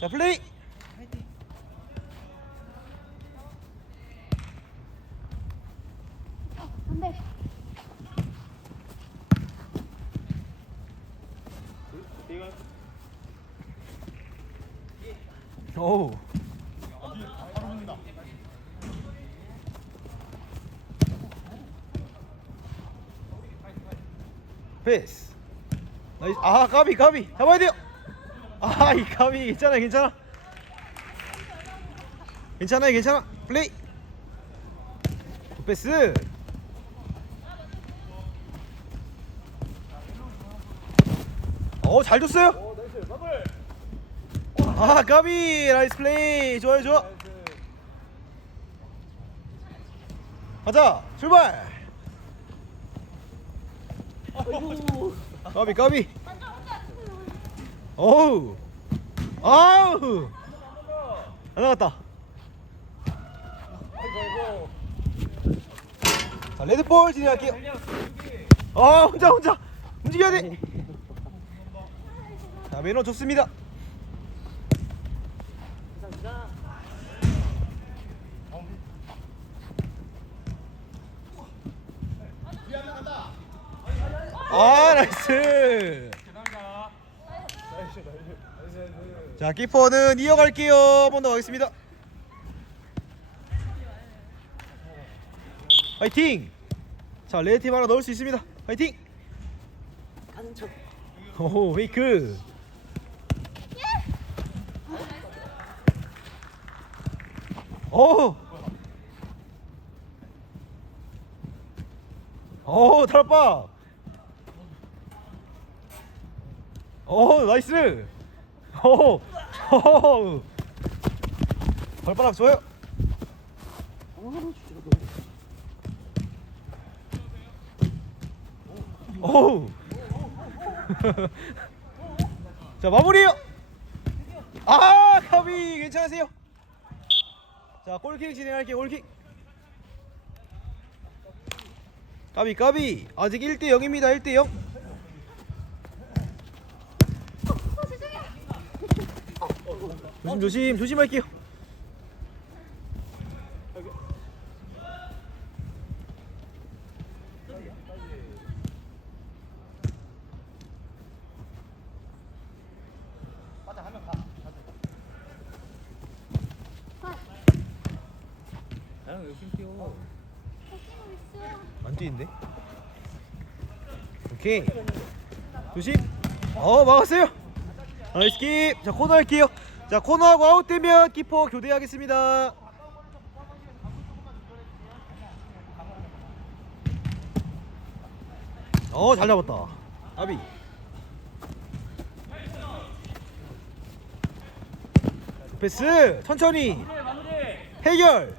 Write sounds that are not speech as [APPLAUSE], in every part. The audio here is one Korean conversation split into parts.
자 플레이. 오우. 패스. 나이스. 아 까비 까비. 잡아야 돼요 아이 까비 괜찮아 괜찮아. 괜찮아요 괜찮아. 플레이. 굿 패스. 어잘 줬어요. 아 까비 나이스 플레이. 좋아요 좋아. 가자. 출발. 까비 까비 어우. 아우. 안 나갔다. 자 레드볼 진행할게요. 아 혼자 혼자. 움직여야 돼자 매너 좋습니다. 아 나이스 자 키퍼는 이어갈게요. 한번더 가겠습니다. 화이팅! 자 레드팀 하나 넣을 수 있습니다. 화이팅! 오 페이크. 오 오, 탈압박. 오, 나이스. 오, 오. 발바닥 좋아요. 오. [LAUGHS] 자, 마무리요. 아, 카비 괜찮으세요? 자, 골킥 진행할게요. 골킥. 까비 까비 아직 1대 0입니다 1대 0 조심 조심 조심할게요. 오케이. 조심. 어 막았어요. 나이스 킵 자 코너 할게요 자 코너하고 아웃되면 키퍼 교대하겠습니다. 어 잘 잡았다. 아비. 패스 천천히. 해결.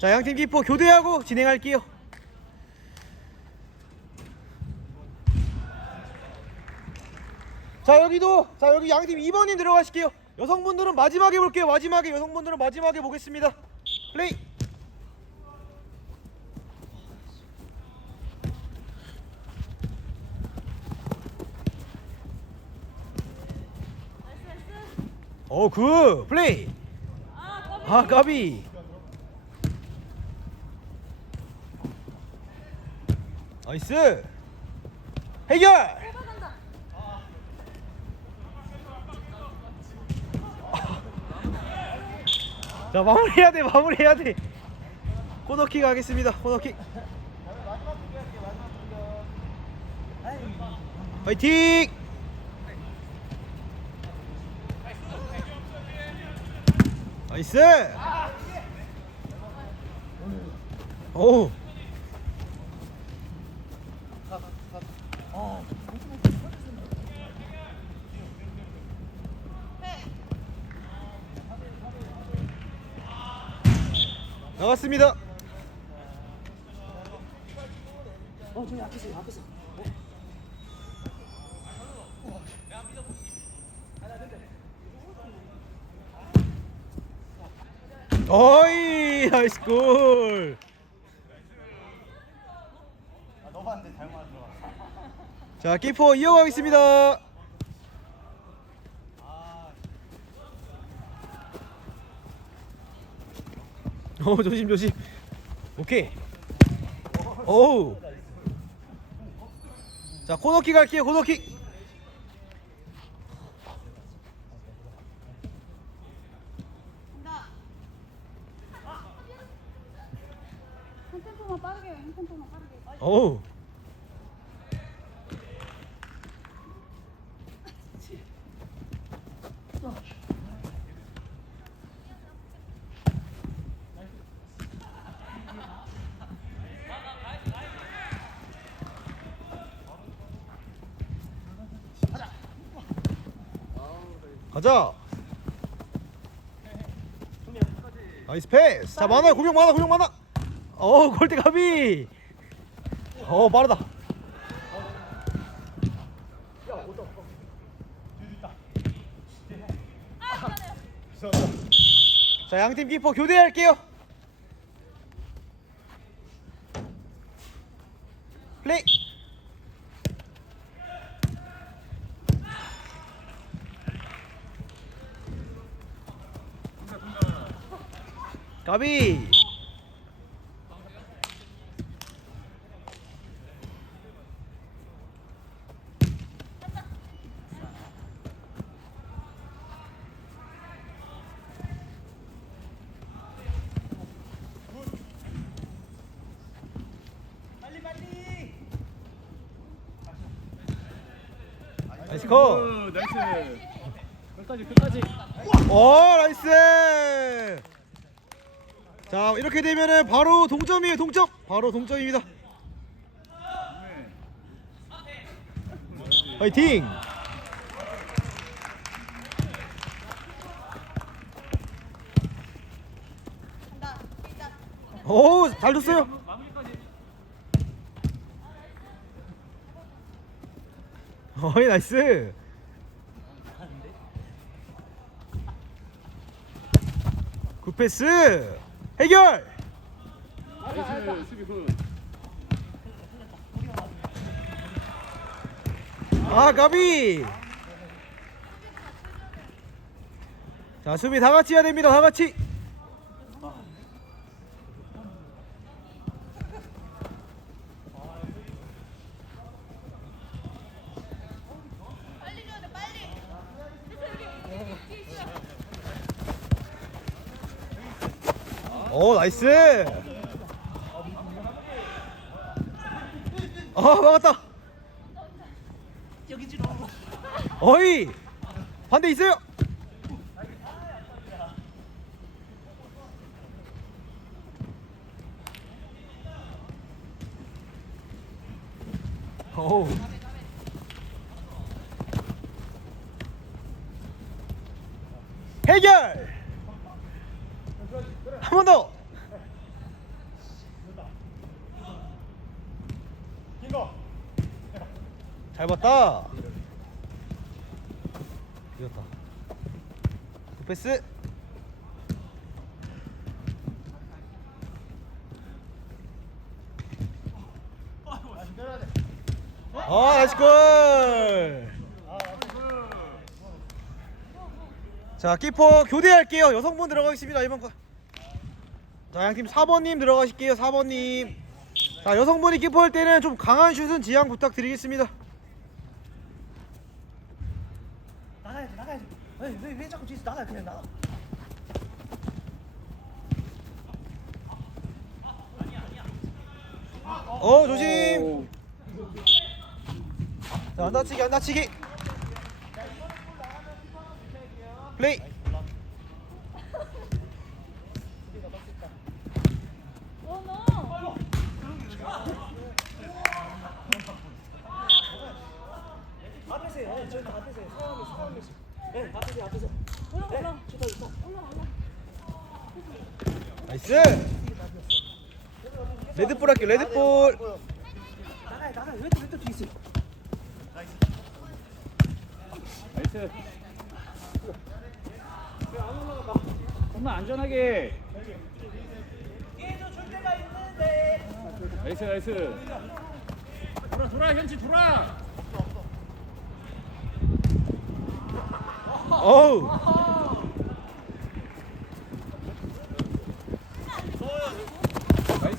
자 양팀 키퍼 교대하고 진행할게요 자 여기도 자 여기 양팀 2번님 들어가실게요. 여성분들은 마지막에 볼게요. 마지막에 여성분들은 마지막에 보겠습니다. 플레이. 어굿 플레이. 아 까비. 나이스. 해결 자 마무리해야 돼 마무리해야 돼. 코너킥 하겠습니다 코너킥. 화이팅! 나이스! 오 나갔습니다. 어 저기 앞에서 앞에서 어이 나이스 골. 자 키퍼 이어가겠습니다 어 조심 조심 오케이 오우 자 코너킥 할게요 코너킥 한 템포만 빠르게. 한 템포만 빠르게. 오우 가자. 나이스 패스. 자 많아요. 공격 많아 공격 많아. 어 골대 가비. 어 빠르다. 자 양팀 키퍼 교대할게요. 플레이 가비 나이스 컷 나이스. 끝까지 끝까지. 오 나이스 자 이렇게 되면은 바로 동점이에요 동점. 바로 동점입니다. 화이팅! 오잘 줬어요. 어이 나이스. 굿패스 해결! 나이스 수비 굿. 아 가비! 자 수비 다 같이 해야 됩니다. 다 같이 오 나이스. 아 막았다. 여기 지로. 어이 반대 있어요. 오 해결 한 번 더. 잘 봤다. 이겼다. 패스. 아, 나이스 골. 자, 키퍼 교대할게요. 여성분 들어가겠습니다. 이번 거. 자, 양팀 4번님 들어가실게요. 4번님. 자, 여성분이 키퍼할 때는 좀 강한 슛은 지양 부탁드리겠습니다. 나가야지 나가야지. 왜 왜 왜 자꾸 뒤에서 나가 그냥 나가. 어, 조심. 자, 안 다치기, 안 다치기. 플레이. 오 노. 앞에서 해요. 네, 저희 다 앞에서 해요. 상황에서 상황에서. 네 앞에서 해요, 앞에서. 올라 네 올라. 좋다 좋다. 올라 올라. 나이스. 레드볼 할게요, 레드볼. 나가야 나가. 왜또 왜또 뒤에 있어? 나이스. 정말 안전하게. 나이스 나이스. 돌아 현지 돌아. 어우.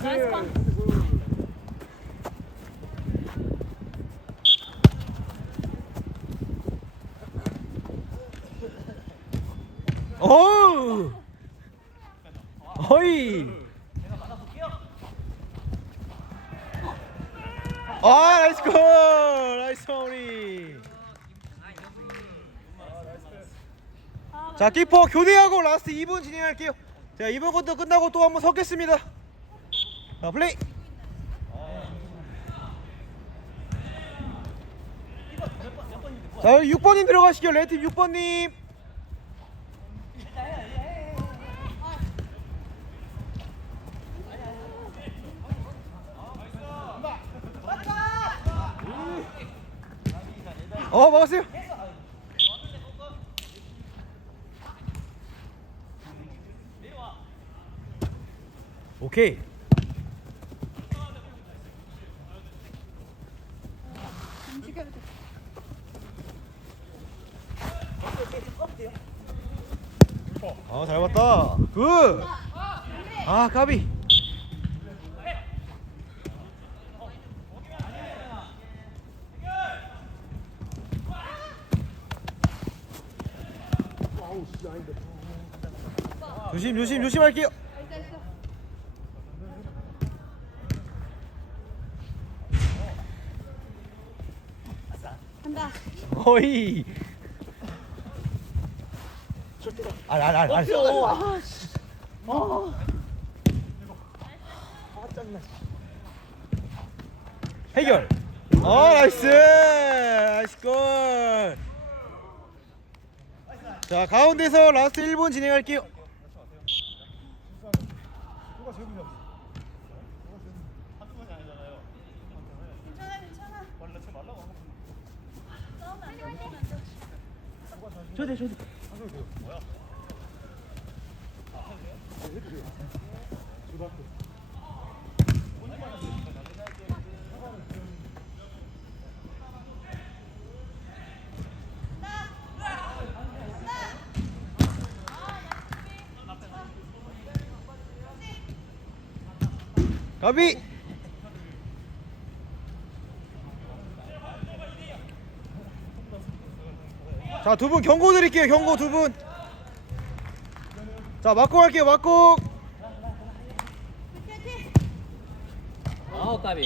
나이스. 어이. 아 나이스 골! 나이스 마무리 자 키퍼 교대하고 라스트 2분 진행할게요. 자 이번 것도 끝나고 또 한번 섞겠습니다 자 플레이. 자 여기 6번님 들어가시죠. 레드팀 6번님. 어 먹었어요. 오케이 움직여야 돼. 아잘 봤다 굿아 까비. 조심 조심 조심할게요. 있어 있어. 간다. 어이 알알알 알. 해결. 어 나이스 나이스 골. 자 가운데서 라스트 1분 진행할게요. 괜찮아 괜찮아. 저대 저대. 가비. 자, 두 분 경고 드릴게요. 경고 두 분. 자, 맞고 갈게요. 맞고. 아우 까비.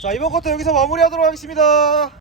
자, 이번 것도 여기서 마무리하도록 하겠습니다.